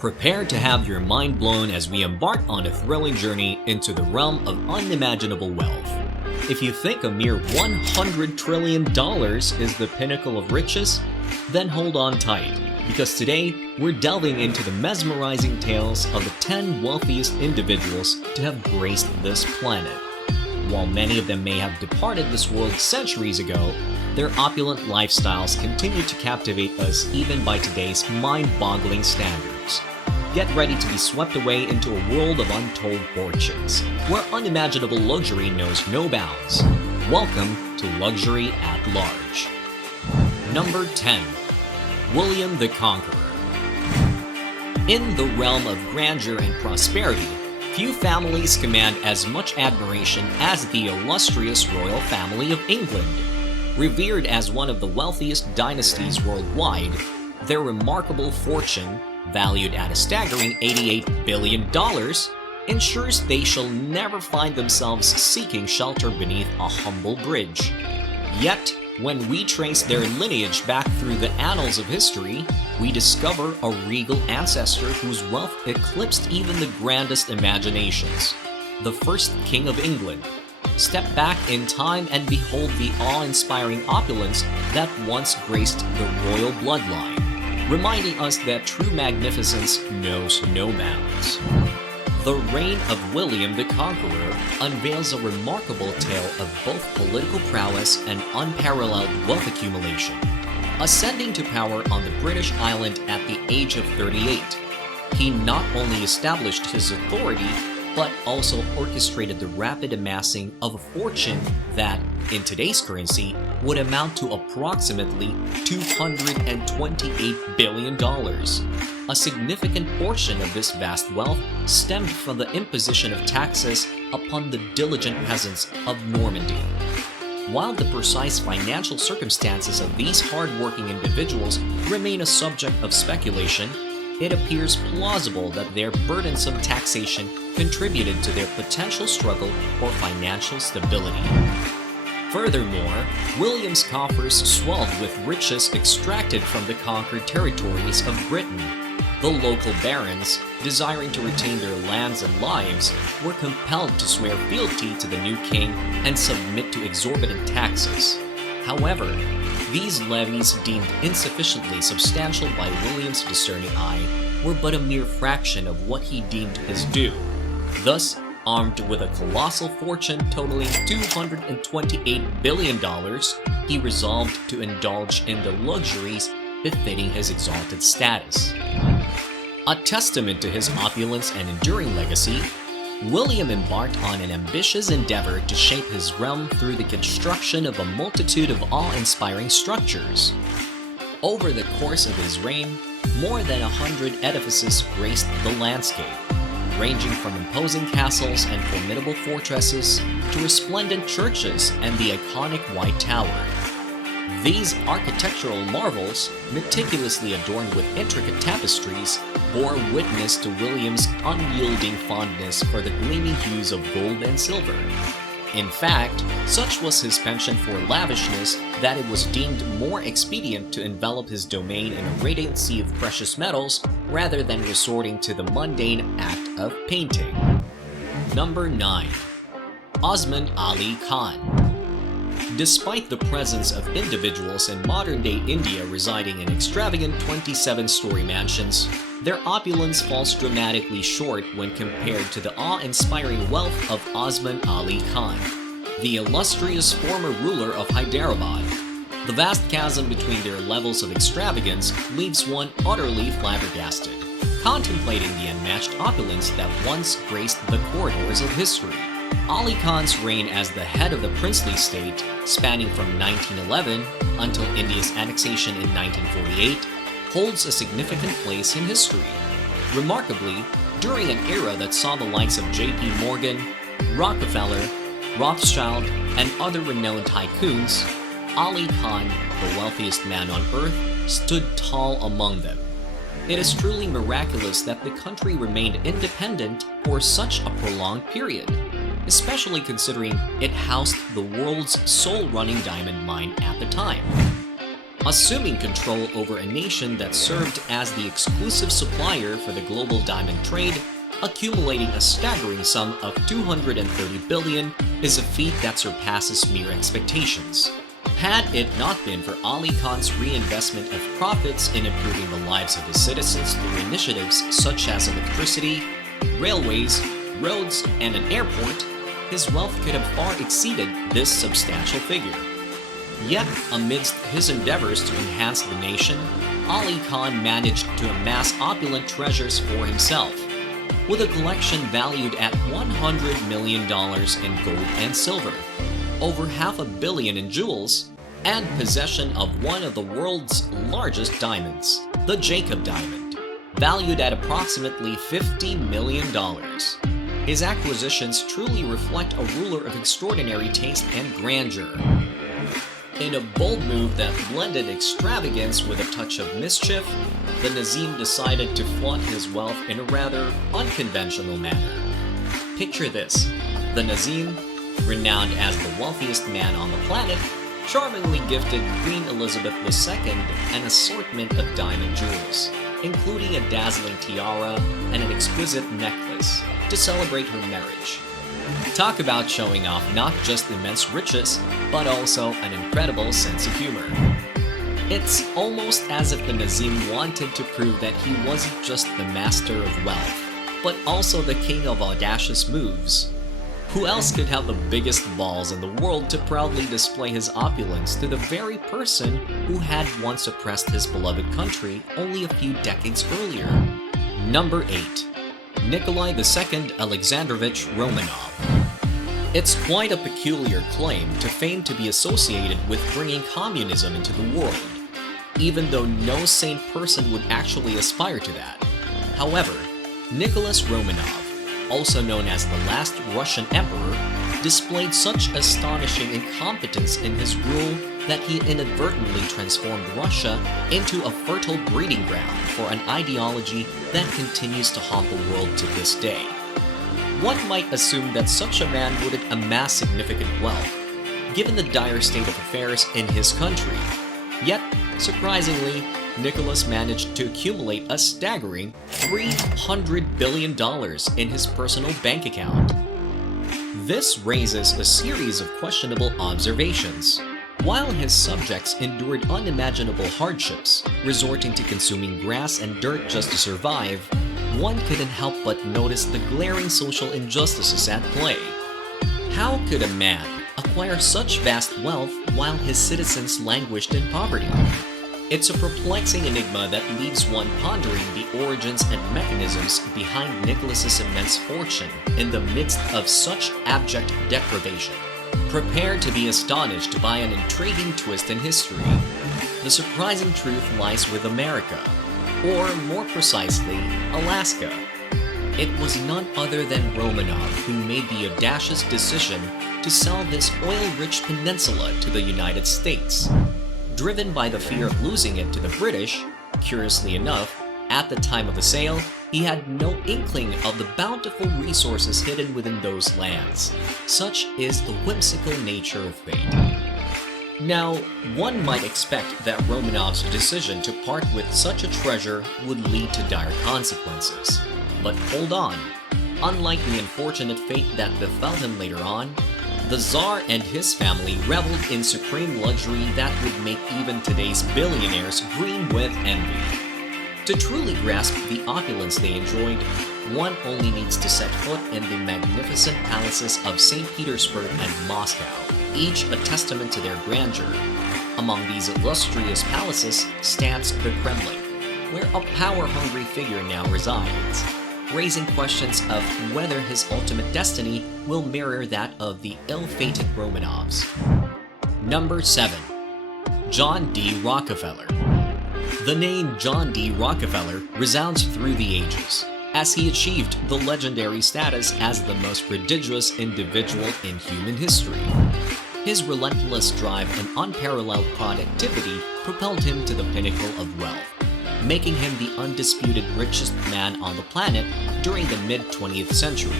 Prepare to have your mind blown as we embark on a thrilling journey into the realm of unimaginable wealth. If you think a mere $100 trillion is the pinnacle of riches, then hold on tight, because today we're delving into the mesmerizing tales of the 10 wealthiest individuals to have graced this planet. While many of them may have departed this world centuries ago, their opulent lifestyles continue to captivate us even by today's mind-boggling standards. Get ready to be swept away into a world of untold fortunes, where unimaginable luxury knows no bounds. Welcome to Luxury at Large. Number 10. William the Conqueror. In the realm of grandeur and prosperity, few families command as much admiration as the illustrious royal family of England. Revered as one of the wealthiest dynasties worldwide, their remarkable fortune, valued at a staggering $88 billion, ensures they shall never find themselves seeking shelter beneath a humble bridge. Yet, when we trace their lineage back through the annals of history, we discover a regal ancestor whose wealth eclipsed even the grandest imaginations. The first King of England. Step back in time and behold the awe-inspiring opulence that once graced the royal bloodline, reminding us that true magnificence knows no bounds. The reign of William the Conqueror unveils a remarkable tale of both political prowess and unparalleled wealth accumulation. Ascending to power on the British island at the age of 38, he not only established his authority, but also orchestrated the rapid amassing of a fortune that, in today's currency, would amount to approximately $228 billion. A significant portion of this vast wealth stemmed from the imposition of taxes upon the diligent peasants of Normandy. While the precise financial circumstances of these hard-working individuals remain a subject of speculation, it appears plausible that their burdensome taxation contributed to their potential struggle for financial stability. Furthermore, William's coffers swelled with riches extracted from the conquered territories of Britain. The local barons, desiring to retain their lands and lives, were compelled to swear fealty to the new king and submit to exorbitant taxes. However, these levies, deemed insufficiently substantial by William's discerning eye, were but a mere fraction of what he deemed his due. Thus, armed with a colossal fortune totaling $228 billion, he resolved to indulge in the luxuries befitting his exalted status. A testament to his opulence and enduring legacy, William embarked on an ambitious endeavor to shape his realm through the construction of a multitude of awe-inspiring structures. Over the course of his reign, more than 100 edifices graced the landscape, ranging from imposing castles and formidable fortresses to resplendent churches and the iconic White Tower. These architectural marvels, meticulously adorned with intricate tapestries, bore witness to William's unyielding fondness for the gleaming hues of gold and silver. In fact, such was his penchant for lavishness that it was deemed more expedient to envelop his domain in a radiant sea of precious metals rather than resorting to the mundane act of painting. Number 9. Osman Ali Khan. Despite the presence of individuals in modern-day India residing in extravagant 27-story mansions, their opulence falls dramatically short when compared to the awe-inspiring wealth of Osman Ali Khan, the illustrious former ruler of Hyderabad. The vast chasm between their levels of extravagance leaves one utterly flabbergasted, contemplating the unmatched opulence that once graced the corridors of history. Ali Khan's reign as the head of the princely state, spanning from 1911 until India's annexation in 1948, holds a significant place in history. Remarkably, during an era that saw the likes of J.P. Morgan, Rockefeller, Rothschild, and other renowned tycoons, Ali Khan, the wealthiest man on earth, stood tall among them. It is truly miraculous that the country remained independent for such a prolonged period, especially considering it housed the world's sole running diamond mine at the time. assuming control over a nation that served as the exclusive supplier for the global diamond trade. Accumulating a staggering sum of $230 billion is a feat that surpasses mere expectations. Had it not been for Ali Khan's reinvestment of profits in improving the lives of his citizens through initiatives such as electricity, railways, roads, and an airport, his wealth could have far exceeded this substantial figure. Yet, amidst his endeavors to enhance the nation, Ali Khan managed to amass opulent treasures for himself, with a collection valued at $100 million in gold and silver, over $500 million in jewels, and possession of one of the world's largest diamonds, the Jacob Diamond, valued at approximately $50 million. His acquisitions truly reflect a ruler of extraordinary taste and grandeur. In a bold move that blended extravagance with a touch of mischief, the Nazim decided to flaunt his wealth in a rather unconventional manner. Picture this: the Nazim, renowned as the wealthiest man on the planet, charmingly gifted Queen Elizabeth II an assortment of diamond jewels, including a dazzling tiara and an exquisite necklace, to celebrate her marriage. Talk about showing off not just immense riches, but also an incredible sense of humor. It's almost as if the Nazim wanted to prove that he wasn't just the master of wealth, but also the king of audacious moves. Who else could have the biggest balls in the world to proudly display his opulence to the very person who had once oppressed his beloved country only a few decades earlier? Number 8. Nikolai II Alexandrovich Romanov. It's quite a peculiar claim to fame to be associated with bringing communism into the world, even though no sane person would actually aspire to that. However, Nicholas Romanov, also known as the last Russian emperor, displayed such astonishing incompetence in his rule that he inadvertently transformed Russia into a fertile breeding ground for an ideology that continues to haunt the world to this day. One might assume that such a man wouldn't amass significant wealth, given the dire state of affairs in his country. Yet, surprisingly, Nicholas managed to accumulate a staggering $300 billion in his personal bank account. This raises a series of questionable observations. While his subjects endured unimaginable hardships, resorting to consuming grass and dirt just to survive, one couldn't help but notice the glaring social injustices at play. How could a man acquire such vast wealth while his citizens languished in poverty? It's a perplexing enigma that leaves one pondering the origins and mechanisms behind Nicholas's immense fortune in the midst of such abject deprivation. Prepare to be astonished by an intriguing twist in history. The surprising truth lies with America, or more precisely, Alaska. It was none other than Romanov who made the audacious decision to sell this oil-rich peninsula to the United States. Driven by the fear of losing it to the British, curiously enough, at the time of the sale, he had no inkling of the bountiful resources hidden within those lands. Such is the whimsical nature of fate. Now, one might expect that Romanov's decision to part with such a treasure would lead to dire consequences. But hold on. Unlike the unfortunate fate that befell him later on, the Tsar and his family reveled in supreme luxury that would make even today's billionaires green with envy. To truly grasp the opulence they enjoyed, one only needs to set foot in the magnificent palaces of St. Petersburg and Moscow, each a testament to their grandeur. Among these illustrious palaces stands the Kremlin, where a power-hungry figure now resides, raising questions of whether his ultimate destiny will mirror that of the ill-fated Romanovs. Number 7. John D. Rockefeller. The name John D. Rockefeller resounds through the ages, as he achieved the legendary status as the most prodigious individual in human history. His relentless drive and unparalleled productivity propelled him to the pinnacle of wealth, making him the undisputed richest man on the planet during the mid-20th century.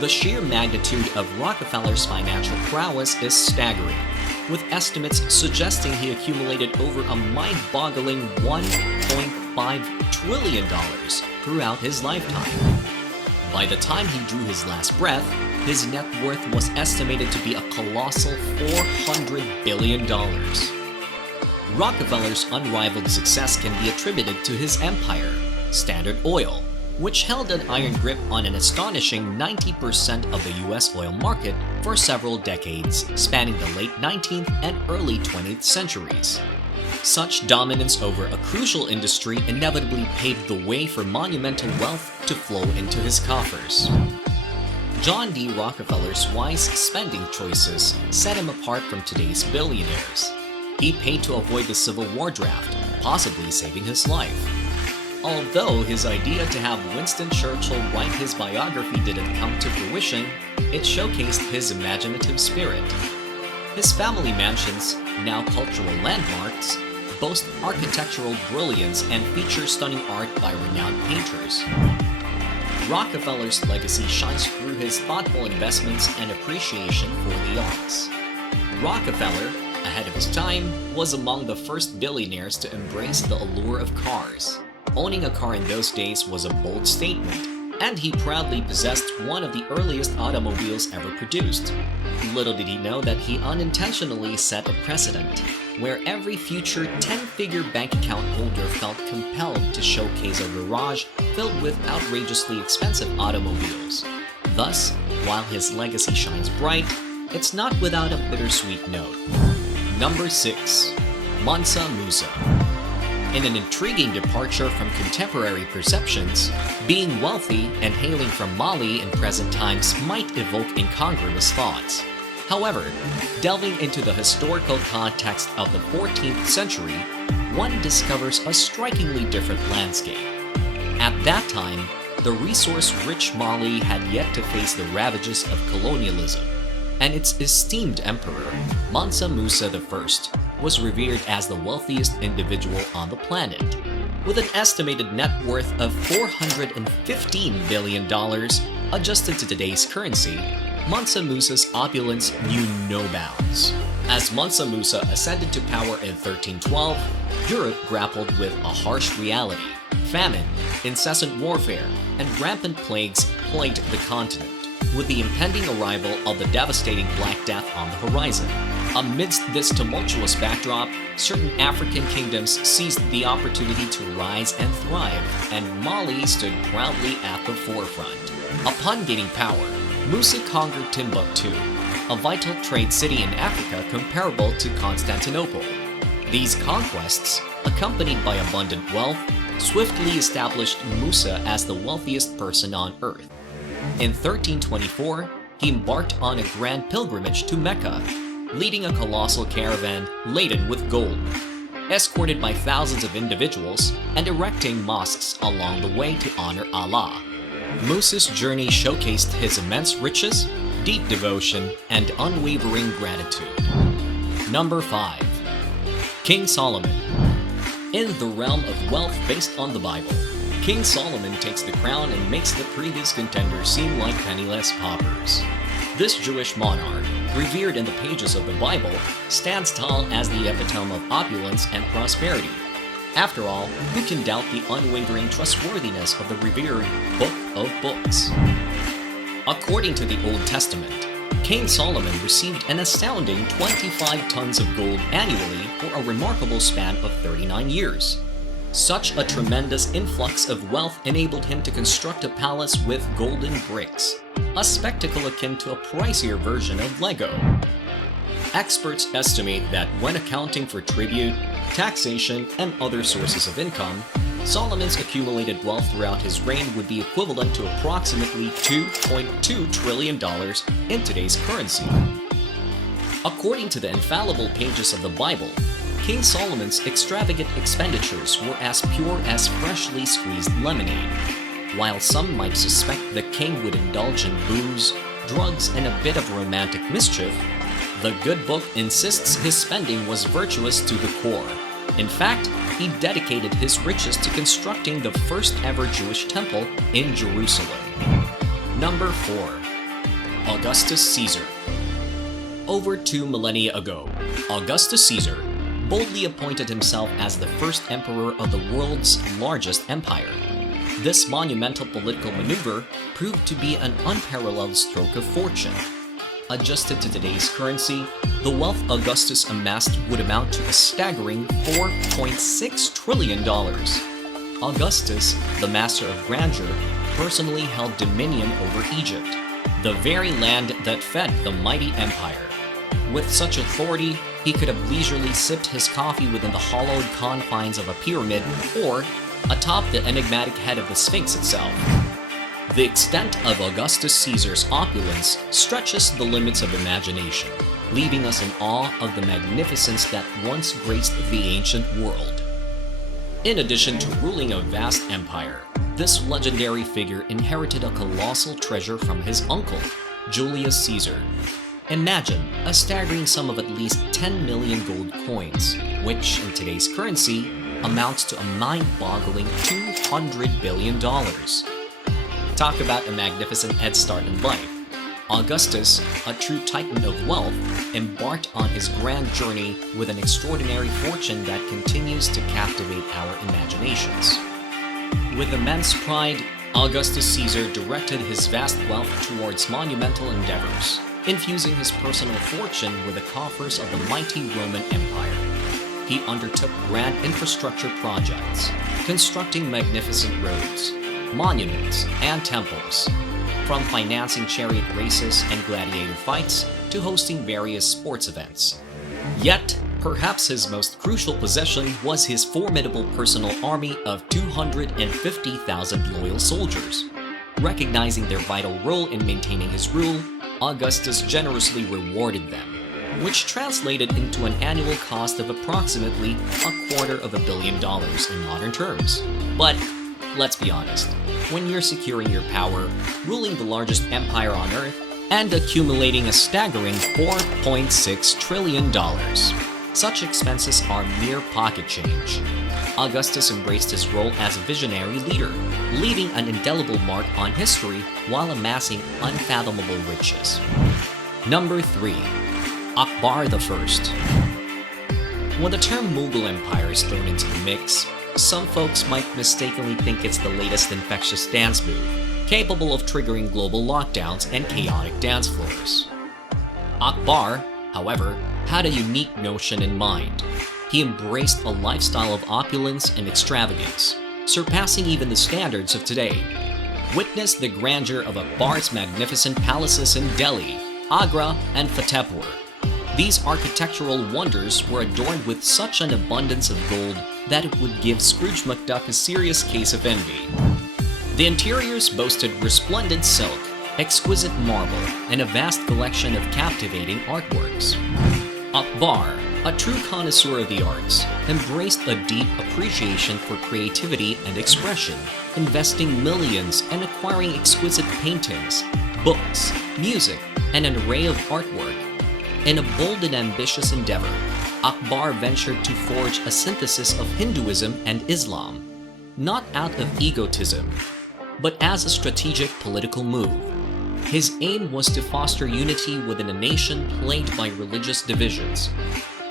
The sheer magnitude of Rockefeller's financial prowess is staggering. with estimates suggesting he accumulated over a mind-boggling $1.5 trillion throughout his lifetime. By the time he drew his last breath, his net worth was estimated to be a colossal $400 billion. Rockefeller's unrivaled success can be attributed to his empire, Standard Oil, which held an iron grip on an astonishing 90% of the US oil market for several decades, spanning the late 19th and early 20th centuries. Such dominance over a crucial industry inevitably paved the way for monumental wealth to flow into his coffers. John D. Rockefeller's wise spending choices set him apart from today's billionaires. He paid to avoid the Civil War draft, possibly saving his life. Although his idea to have Winston Churchill write his biography didn't come to fruition, it showcased his imaginative spirit. His family mansions, now cultural landmarks, boast architectural brilliance and feature stunning art by renowned painters. Rockefeller's legacy shines through his thoughtful investments and appreciation for the arts. Rockefeller, ahead of his time, was among the first billionaires to embrace the allure of cars. Owning a car in those days was a bold statement, and he proudly possessed one of the earliest automobiles ever produced. Little did he know that he unintentionally set a precedent, where every future 10-figure bank account holder felt compelled to showcase a garage filled with outrageously expensive automobiles. Thus, while his legacy shines bright, it's not without a bittersweet note. Number 6. Mansa Musa. In an intriguing departure from contemporary perceptions, being wealthy and hailing from Mali in present times might evoke incongruous thoughts. However, delving into the historical context of the 14th century, one discovers a strikingly different landscape. At that time, the resource-rich Mali had yet to face the ravages of colonialism, and its esteemed emperor, Mansa Musa I, was revered as the wealthiest individual on the planet. With an estimated net worth of $415 billion, adjusted to today's currency, Mansa Musa's opulence knew no bounds. As Mansa Musa ascended to power in 1312, Europe grappled with a harsh reality. Famine, incessant warfare, and rampant plagues plagued the continent, with the impending arrival of the devastating Black Death on the horizon. Amidst this tumultuous backdrop, certain African kingdoms seized the opportunity to rise and thrive, and Mali stood proudly at the forefront. Upon gaining power, Musa conquered Timbuktu, a vital trade city in Africa comparable to Constantinople. These conquests, accompanied by abundant wealth, swiftly established Musa as the wealthiest person on earth. In 1324, he embarked on a grand pilgrimage to Mecca, leading a colossal caravan laden with gold, escorted by thousands of individuals, and erecting mosques along the way to honor Allah. Musa's journey showcased his immense riches, deep devotion, and unwavering gratitude. Number 5. King Solomon. In the realm of wealth based on the Bible, King Solomon takes the crown and makes the previous contenders seem like penniless paupers. This Jewish monarch, revered in the pages of the Bible, stands tall as the epitome of opulence and prosperity. After all, who can doubt the unwavering trustworthiness of the revered Book of Books? According to the Old Testament, King Solomon received an astounding 25 tons of gold annually for a remarkable span of 39 years. Such a tremendous influx of wealth enabled him to construct a palace with golden bricks, a spectacle akin to a pricier version of Lego. Experts estimate that when accounting for tribute, taxation, and other sources of income, Solomon's accumulated wealth throughout his reign would be equivalent to approximately $2.2 trillion in today's currency. According to the infallible pages of the Bible, King Solomon's extravagant expenditures were as pure as freshly squeezed lemonade. While some might suspect the king would indulge in booze, drugs, and a bit of romantic mischief, the good book insists his spending was virtuous to the core. In fact, he dedicated his riches to constructing the first ever Jewish temple in Jerusalem. Number 4. Augustus Caesar. Over 2 millennia ago, Augustus Caesar boldly appointed himself as the first emperor of the world's largest empire. This monumental political maneuver proved to be an unparalleled stroke of fortune. Adjusted to today's currency, the wealth Augustus amassed would amount to a staggering $4.6 trillion. Augustus, the master of grandeur, personally held dominion over Egypt, the very land that fed the mighty empire. With such authority, he could have leisurely sipped his coffee within the hollowed confines of a pyramid or atop the enigmatic head of the Sphinx itself. The extent of Augustus Caesar's opulence stretches the limits of imagination, leaving us in awe of the magnificence that once graced the ancient world. In addition to ruling a vast empire, this legendary figure inherited a colossal treasure from his uncle, Julius Caesar. Imagine a staggering sum of at least 10 million gold coins, which in today's currency amounts to a mind-boggling $200 billion. Talk about a magnificent head start in life. Augustus, a true titan of wealth, embarked on his grand journey with an extraordinary fortune that continues to captivate our imaginations. With immense pride, Augustus Caesar directed his vast wealth towards monumental endeavors, infusing his personal fortune with the coffers of the mighty Roman Empire. He undertook grand infrastructure projects, constructing magnificent roads, monuments, and temples, from financing chariot races and gladiator fights to hosting various sports events. Yet, perhaps his most crucial possession was his formidable personal army of 250,000 loyal soldiers. Recognizing their vital role in maintaining his rule, Augustus generously rewarded them, which translated into an annual cost of approximately $250 million in modern terms. But let's be honest, when you're securing your power, ruling the largest empire on Earth, and accumulating a staggering $4.6 trillion, such expenses are mere pocket change. Augustus embraced his role as a visionary leader, leaving an indelible mark on history while amassing unfathomable riches. Number 3. Akbar I. When the term Mughal Empire is thrown into the mix, some folks might mistakenly think it's the latest infectious dance move, capable of triggering global lockdowns and chaotic dance floors. Akbar, however, had a unique notion in mind. He embraced a lifestyle of opulence and extravagance, surpassing even the standards of today. Witness the grandeur of Akbar's magnificent palaces in Delhi, Agra, and Fatehpur. These architectural wonders were adorned with such an abundance of gold that it would give Scrooge McDuck a serious case of envy. The interiors boasted resplendent silk, exquisite marble, and a vast collection of captivating artworks. Akbar, a true connoisseur of the arts, embraced a deep appreciation for creativity and expression, investing millions and acquiring exquisite paintings, books, music, and an array of artwork. In a bold and ambitious endeavor, Akbar ventured to forge a synthesis of Hinduism and Islam, not out of egotism, but as a strategic political move. His aim was to foster unity within a nation plagued by religious divisions.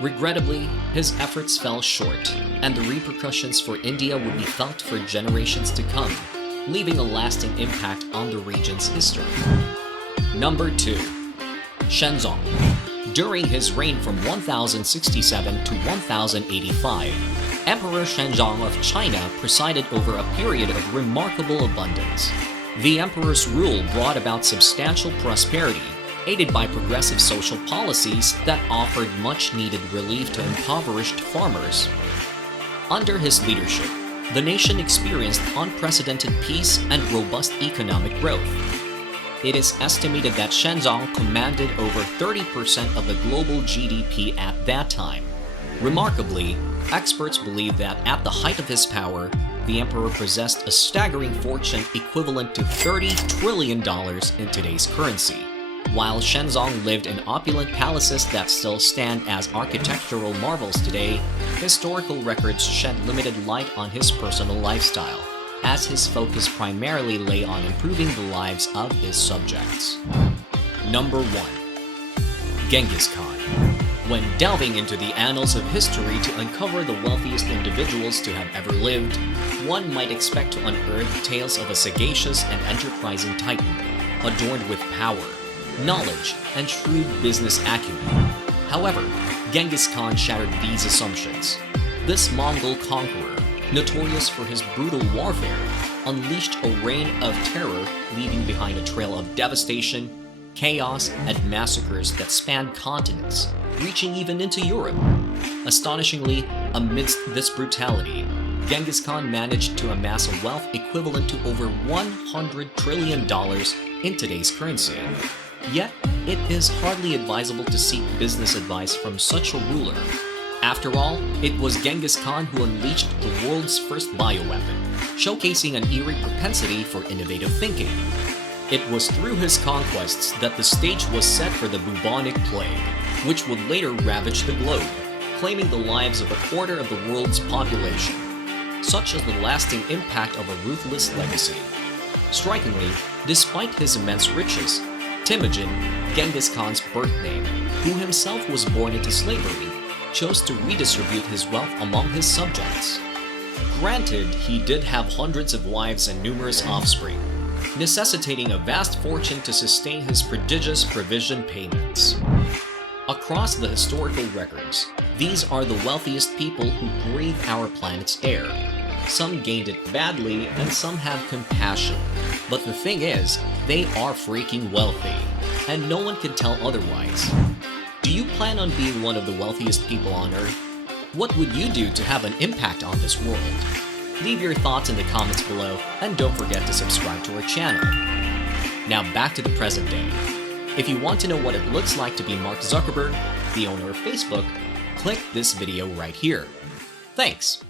Regrettably, his efforts fell short, and the repercussions for India would be felt for generations to come, leaving a lasting impact on the region's history. Number 2. Shenzong. During his reign from 1067 to 1085, Emperor Shenzong of China presided over a period of remarkable abundance. The emperor's rule brought about substantial prosperity, aided by progressive social policies that offered much-needed relief to impoverished farmers. Under his leadership, the nation experienced unprecedented peace and robust economic growth. It is estimated that Shenzong commanded over 30% of the global GDP at that time. Remarkably, experts believe that at the height of his power, the emperor possessed a staggering fortune equivalent to $30 trillion in today's currency. While Shenzong lived in opulent palaces that still stand as architectural marvels today, historical records shed limited light on his personal lifestyle, as his focus primarily lay on improving the lives of his subjects. Number 1. Genghis Khan. When delving into the annals of history to uncover the wealthiest individuals to have ever lived, one might expect to unearth tales of a sagacious and enterprising titan, adorned with power, knowledge, and shrewd business acumen. However, Genghis Khan shattered these assumptions. This Mongol conqueror, notorious for his brutal warfare, unleashed a reign of terror, leaving behind a trail of devastation, chaos, and massacres that spanned continents, reaching even into Europe. Astonishingly, amidst this brutality, Genghis Khan managed to amass a wealth equivalent to over $100 trillion in today's currency. Yet, it is hardly advisable to seek business advice from such a ruler. After all, it was Genghis Khan who unleashed the world's first bioweapon, showcasing an eerie propensity for innovative thinking. It was through his conquests that the stage was set for the bubonic plague, which would later ravage the globe, claiming the lives of a quarter of the world's population. Such is the lasting impact of a ruthless legacy. Strikingly, despite his immense riches, Temujin, Genghis Khan's birth name, who himself was born into slavery, chose to redistribute his wealth among his subjects. Granted, he did have hundreds of wives and numerous offspring, necessitating a vast fortune to sustain his prodigious provision payments. Across the historical records, these are the wealthiest people who breathe our planet's air. Some gained it badly, and some have compassion. But the thing is, they are freaking wealthy, and no one can tell otherwise. Do you plan on being one of the wealthiest people on Earth? What would you do to have an impact on this world? Leave your thoughts in the comments below, and don't forget to subscribe to our channel. Now back to the present day. If you want to know what it looks like to be Mark Zuckerberg, the owner of Facebook, click this video right here. Thanks!